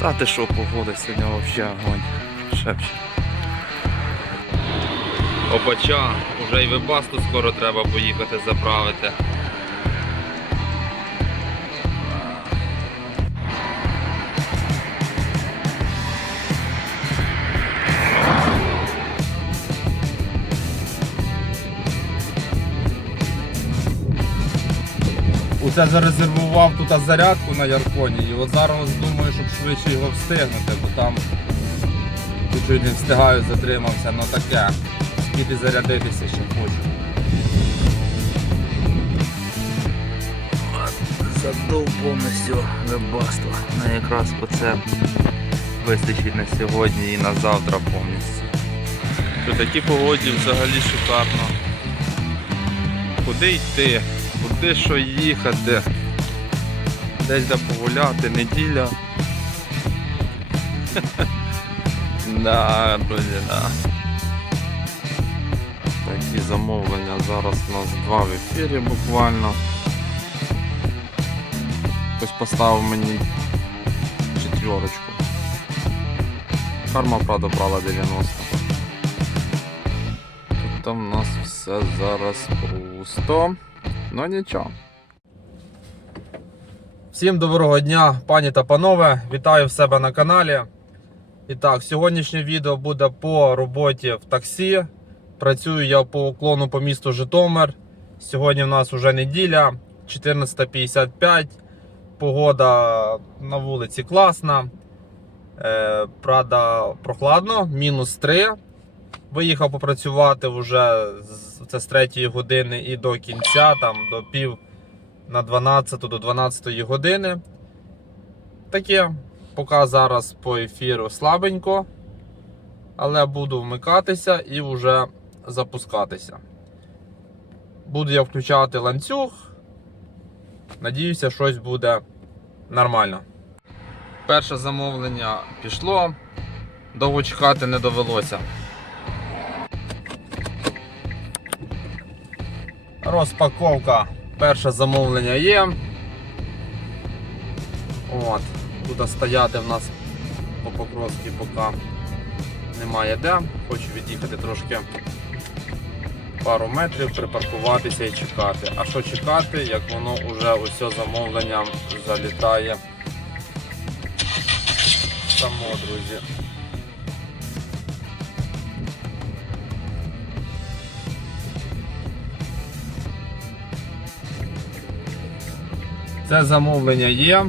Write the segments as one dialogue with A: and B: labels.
A: Та ти що, погода сьогодні взагалі огонь. Шепче. Опача, вже й вебасту скоро треба поїхати заправити.
B: Оце зарезервував тут зарядку на Ярконі і от зараз думаю, щоб швидше його встигнути, бо там чуть не встигаю, затримався, ну таке. Скільки зарядитися ще хочу.
A: Задув повністю вебасту. На якраз оце вистачить на сьогодні і на завтра повністю. При такій погоді взагалі шикарно. Куди йти? Куди що їхати? Десь де погуляти, неділя. Да, да. Такі замовлення. Зараз у нас два в ефірі буквально. Хтось поставив мені четверочку. Карма, правда, брала 90. Тут там у нас все зараз пусто. Ну нічого.
B: Всім доброго дня, пані та панове. Вітаю в себе на каналі. І так, сьогоднішнє відео буде по роботі в таксі. Працюю я по уклону по місту Житомир. Сьогодні в нас вже неділя, 14.55. Погода на вулиці класна. Е, правда, прохладно, мінус 3. Виїхав попрацювати вже це з 3 години і до кінця, там до пів на 12 до 12 години. Таке, поки зараз по ефіру слабенько, але буду вмикатися і вже запускатися. Буду я включати ланцюг. Надіюся, щось буде нормально. Перше замовлення пішло, довго чекати не довелося. Розпаковка. Перше замовлення є. От. Тут стояти в нас по Покровській поки немає де. Хочу від'їхати трошки пару метрів, припаркуватися і чекати. А що чекати, як воно вже усе замовлення залітає само, друзі. Це замовлення є.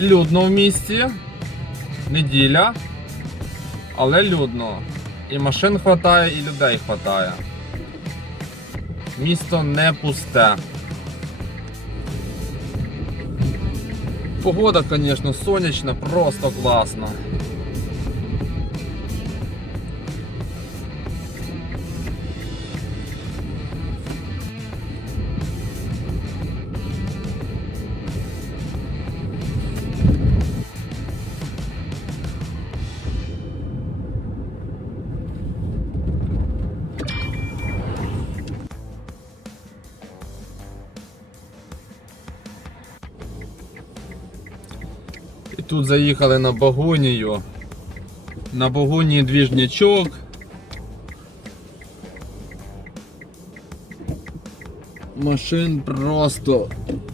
B: Людно в місті. Неділя. Але людно. І машин хватає, і людей хватає. Місто не пусте. Погода, звісно, сонячна, просто класно. Тут заїхали на Багунію. На Багунії двіжнячок. Машин просто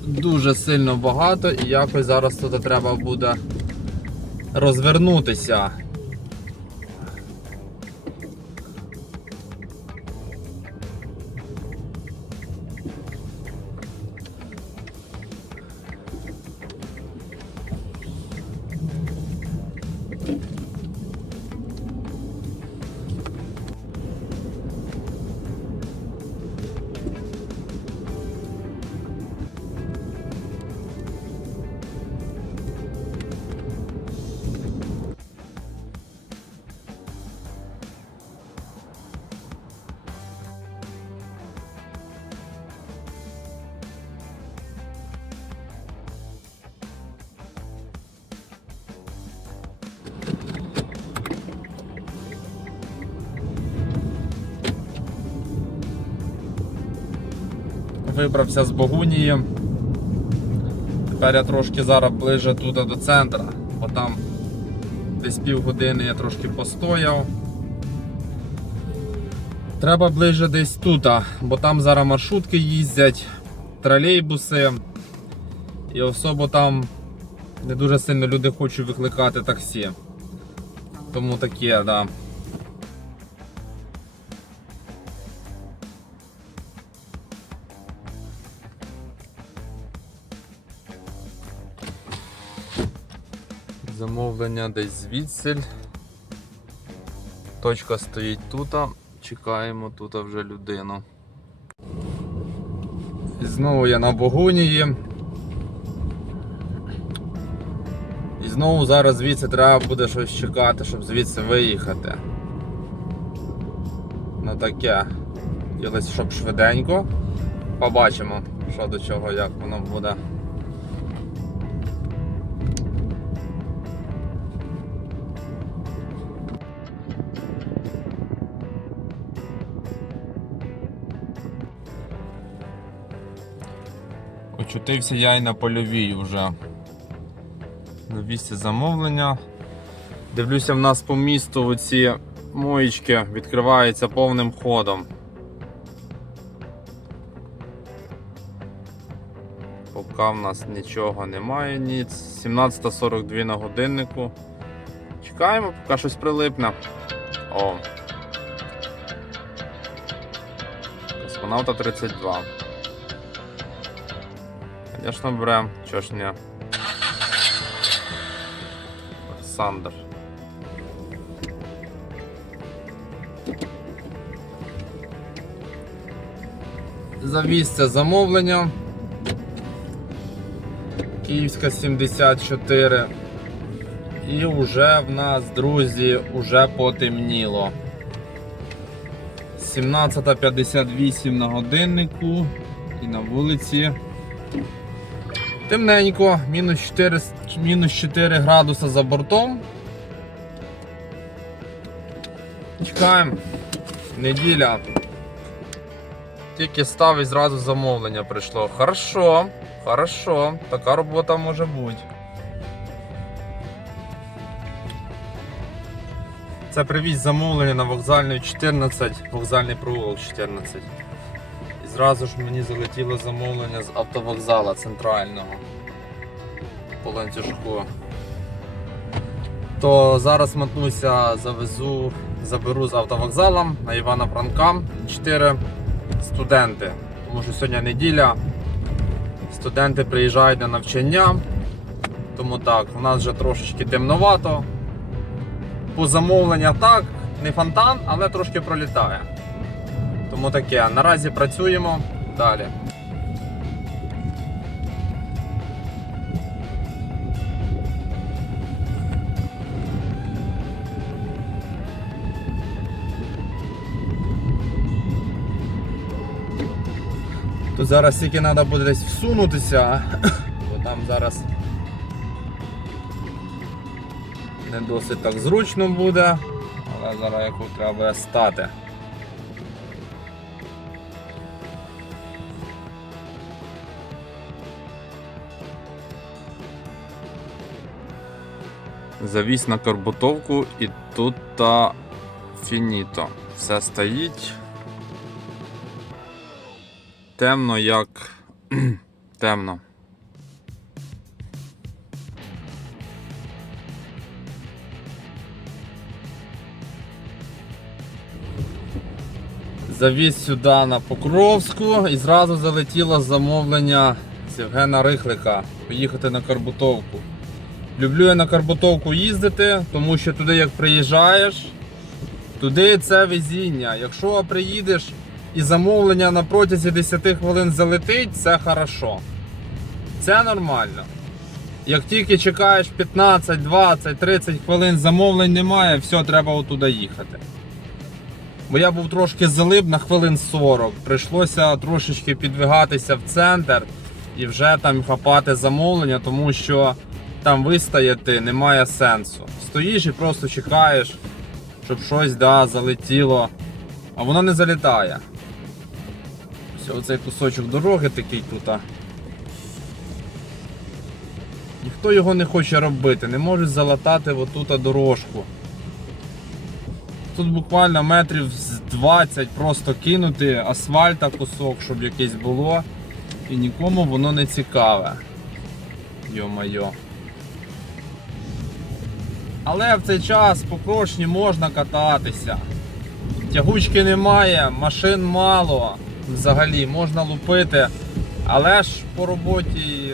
B: дуже сильно багато і якось зараз тут треба буде розвернутися. Вибрався з Богунії. Тепер я трошки зараз ближе тут до центра, бо там десь півгодини я трошки постояв. Треба ближе десь тут, бо там зараз маршрутки їздять, тролейбуси. І особо там не дуже сильно люди хочуть викликати таксі. Тому таке, да. Замовлення десь звідсіль. Точка стоїть тут. Чекаємо тут вже людину. І знову я на Богунії. І знову зараз звідси треба буде щось чекати, щоб звідси виїхати. Ну таке. Хотілося, щоб швиденько. Побачимо, що до чого, як воно буде. Очутився я і на польовій вже. На місці замовлення. Дивлюся, в нас по місту оці моєчки відкриваються повним ходом. Поки в нас нічого немає, ніц. 17.42 на годиннику. Чекаємо, поки щось прилипне. О. Космонавта 32. Звісно, берем, чого ж ні. Олександр. Завіз це замовлення. Київська 74. І вже в нас, друзі, уже потемніло. 17.58 на годиннику і на вулиці. Темненько, мінус 4, мінус 4 градуса за бортом. Чекаємо. Неділя. Тільки став і зразу замовлення прийшло. Хорошо, хорошо, така робота може бути. Це привіз замовлення на вокзальну 14, вокзальний провулок 14. Зразу ж мені залетіло замовлення з автовокзала центрального по ланцюжку. То зараз мотнуся, завезу, заберу з автовокзалом на Івана Франка 4 студенти. Тому що сьогодні неділя. Студенти приїжджають на навчання. Тому так, у нас вже трошечки темновато. По замовленнях так, не фонтан, але трошки пролітає. Тому таке. Наразі працюємо далі. Тут зараз тільки треба буде десь всунутися, бо там зараз не досить так зручно буде, але зараз яку треба стати. Завіс на карбутовку і тут та фініто. Все стоїть. Темно як темно. Завіз сюди на Покровську і зразу залетіло замовлення з Євгена Рихлика поїхати на Карбутовку. Люблю я на Карбутовку їздити, тому що туди як приїжджаєш, туди це везіння. Якщо приїдеш і замовлення на протязі 10 хвилин залетить, це хорошо. Це нормально. Як тільки чекаєш 15, 20, 30 хвилин, замовлень немає, все, треба отуди їхати. Бо я був трошки залип на хвилин 40. Прийшлося трошечки підвигатися в центр і вже там хапати замовлення, тому що там вистояти немає сенсу. Стоїш і просто чекаєш, щоб щось да, залетіло, а воно не залітає. Ось оцей кусочок дороги такий тут. Ніхто його не хоче робити, не можуть залатати отут дорожку. Тут буквально метрів з 20 просто кинути асфальта кусок, щоб якесь було. І нікому воно не цікаве. Йо-майо. Але в цей час по крошні можна кататися. Тягучки немає, машин мало взагалі, можна лупити. Але ж по роботі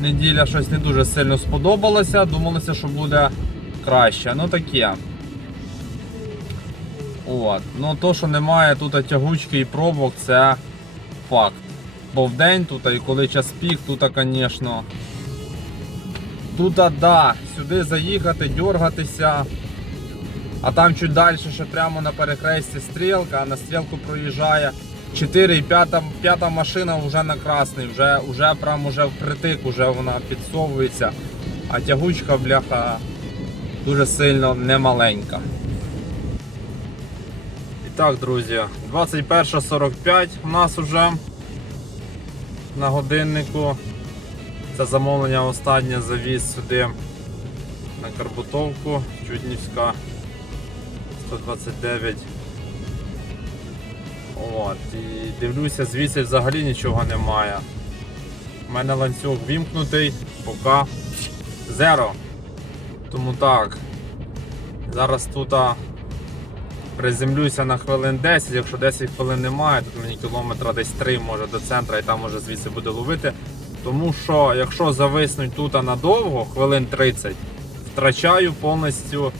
B: неділя щось не дуже сильно сподобалося. Думалося, що буде краще. Ну таке. От. Ну то, що немає тут тягучки і пробок, це факт. Бо в день тут, і коли час пік, тут, звісно. Тут, да, сюди заїхати, дергатися. А там чуть далі, ще прямо на перехресті стрілка, а на стрілку проїжджає 4 і 5, п'ята машина вже на красний, вже, вже прям уже впритик, вже вона підсовується. А тягучка, бляха, дуже сильно немаленька. І так, друзі, 21.45 у нас вже на годиннику. Це замовлення останнє завіз сюди на Карбутовку, Чуднівська 129. От, і дивлюся, звідси взагалі нічого немає. У мене ланцюг вімкнутий, поки зеро. Тому так. Зараз тут приземлюся на хвилин 10, якщо 10 хвилин немає, тут мені кілометра десь 3 може до центру і там може звідси буде ловити. Тому що якщо зависнуть тут надовго, хвилин 30, втрачаю повністю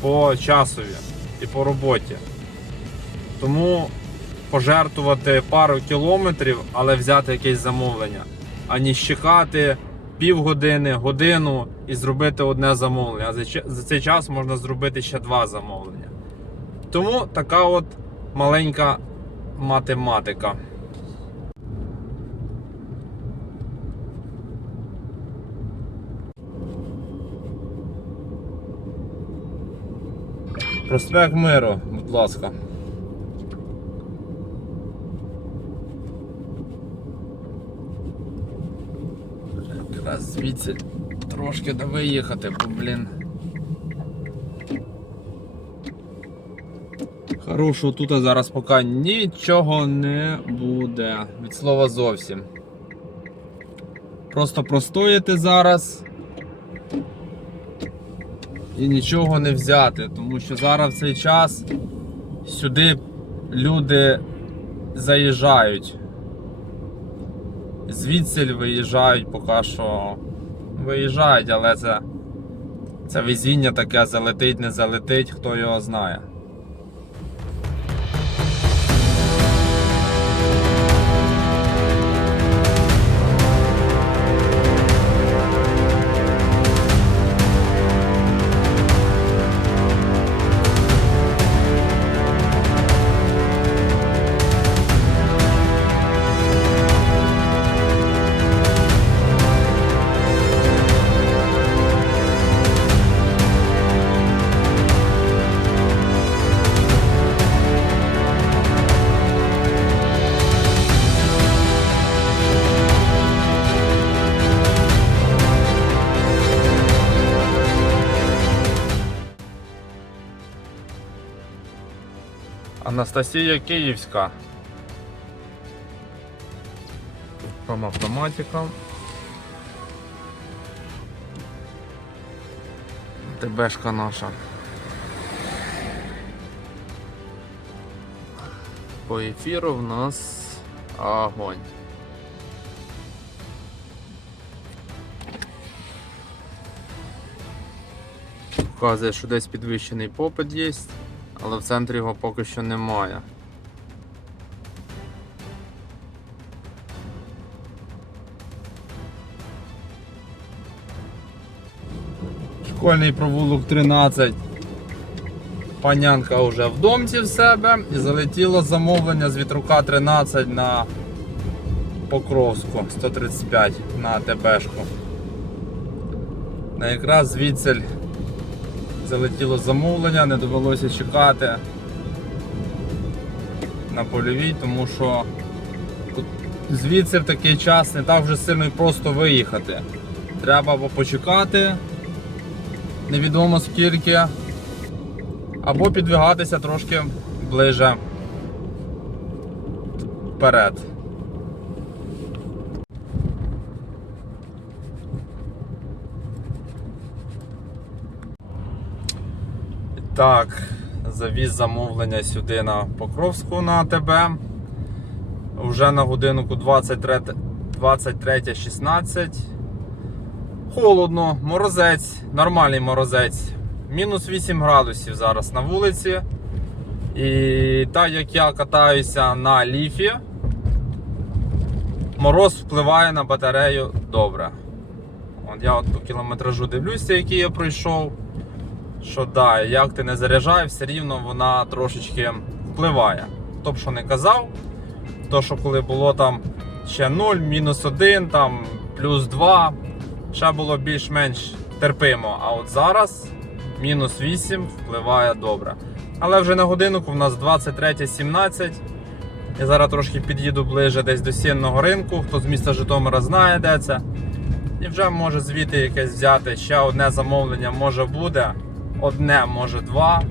B: по часові і по роботі. Тому пожертвувати пару кілометрів, але взяти якесь замовлення, ані чекати півгодини, годину і зробити одне замовлення. А за цей час можна зробити ще два замовлення. Тому така от маленька математика. Проспект Миру, будь ласка. Якраз звідси трошки да виїхати, бо, блін. Хорошого тут зараз поки нічого не буде. Від слова зовсім. Просто простояти зараз і нічого не взяти, тому що зараз в цей час сюди люди заїжджають. Звідси виїжджають поки що. Виїжджають, але це, це везіння таке залетить, не залетить, хто його знає. Анастасія Київська. From автоматика. ТБшка наша. По ефіру в нас огонь. Вказує, що десь підвищений попит є, але в центрі його поки що немає. Школьний провулок 13. Панянка вже в домці в себе і залетіло замовлення з вітрука 13 на Покровську 135 на ТБшку. На якраз звідси залетіло замовлення, не довелося чекати на польовій, тому що звідси в такий час не так вже сильно і просто виїхати. Треба або почекати, невідомо скільки, або підвигатися трошки ближе вперед. Так, завіз замовлення сюди на Покровську на АТБ. Вже на годинку 23 23.16. Холодно, морозець, нормальний морозець. Мінус 8 градусів зараз на вулиці. І так як я катаюся на ліфі, мороз впливає на батарею добре. От я от по кілометражу дивлюся, який я пройшов. Що да, як ти не заряджай, все рівно вона трошечки впливає. Хто б що не казав, то що коли було там ще 0, мінус 1, там плюс 2, ще було більш-менш терпимо. А от зараз мінус 8 впливає добре. Але вже на годинку в нас 23.17. Я зараз трошки під'їду ближе десь до сінного ринку. Хто з міста Житомира знає, де це. І вже може звідти якесь взяти ще одне замовлення, може буде. Одне, може два.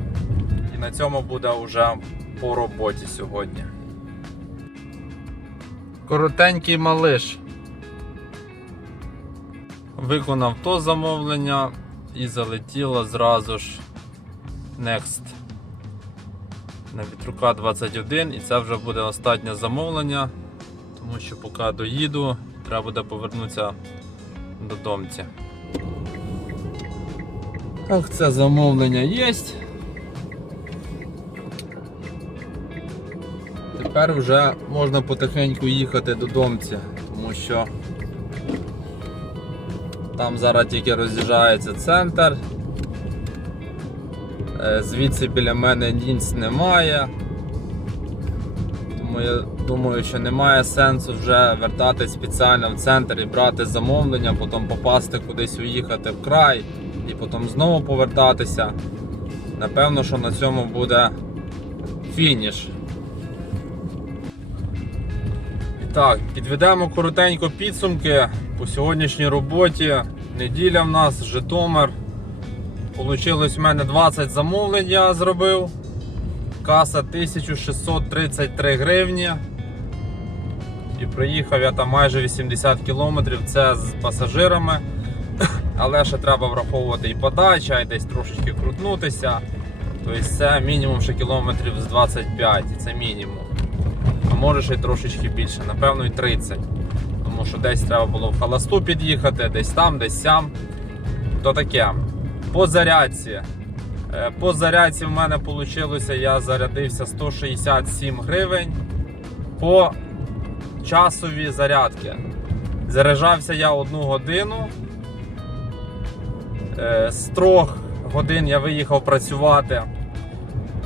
B: І на цьому буде вже по роботі сьогодні. Коротенький малиш. Виконав то замовлення і залетіло зразу ж Next на вітрука 21 і це вже буде останнє замовлення, тому що поки доїду, треба буде повернутися додомці. Так, це замовлення є. Тепер вже можна потихеньку їхати додомці, тому що там зараз тільки роз'їжджається центр. Е, Звідси біля мене ніц немає. Тому я думаю, що немає сенсу вже вертатись спеціально в центр і брати замовлення, потім попасти кудись уїхати в край і потім знову повертатися. Напевно, що на цьому буде фініш. І так, підведемо коротенько підсумки по сьогоднішній роботі. Неділя в нас, Житомир. Получилось в мене 20 замовлень я зробив. Каса 1633 гривні. І проїхав я там майже 80 кілометрів. Це з пасажирами. Але ще треба враховувати і подача, і десь трошечки крутнутися. Тобто це мінімум ще кілометрів з 25, це мінімум. А може ще й трошечки більше, напевно, і 30. Тому що десь треба було в халасту під'їхати, десь там, десь сям. То таке. По зарядці. Е, По зарядці в мене вийшло, я зарядився 167 гривень по часові зарядки. Заряджався я одну годину. Е, З трьох годин я виїхав працювати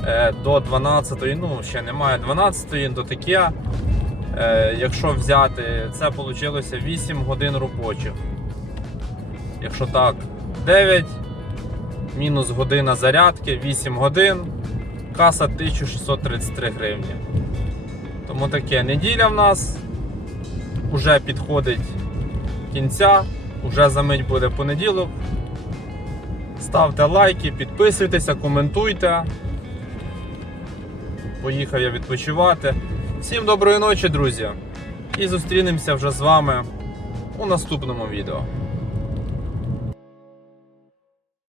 B: е, до 12, ну ще немає 12-ї, то таке. Е, Якщо взяти, це вийшло 8 годин робочих. Якщо так, 9, мінус година зарядки, 8 годин, каса 1633 гривні. Тому таке неділя в нас вже підходить кінця, вже за мить буде понеділок. Ставте лайки, підписуйтеся, коментуйте. Поїхав я відпочивати. Всім доброї ночі, друзі! І зустрінемося вже з вами у наступному відео.